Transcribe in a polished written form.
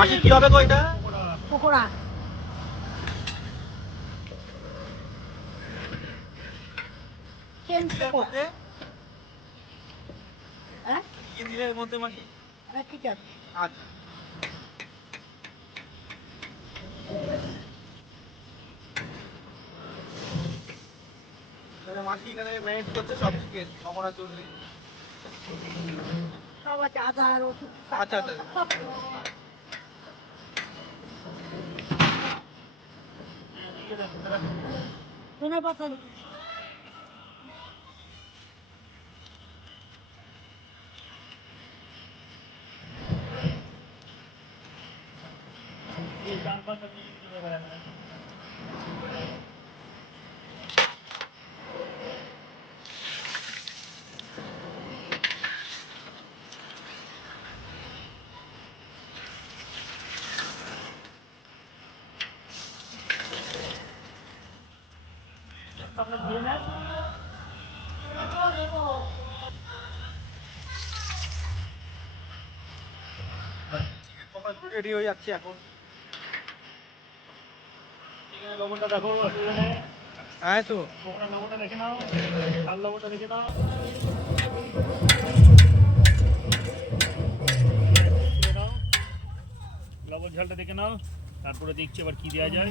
মাসি কি হবে গো এটা? পকোড়া। হ্যাঁ কি দিলে এর মধ্যে মাসি? ঠিক আছে। আচ্ছা তাহলে মাসি এখানে ম্যানেজ করছে সব চিকেন পকোড়া চলবে। সব আছে, আদা রসুন আচ্ছা আচ্ছা সব। ধনে পাতা রেডি হয়ে যাচ্ছে এখন। লবণটা দেখো, হ্যাঁ তো লবণটা দেখে নাও, লাল লবণটা দেখে নাও, লবণ ঝালটা দেখে নাও, তারপরে দেখছি আবার কি দেওয়া যায়।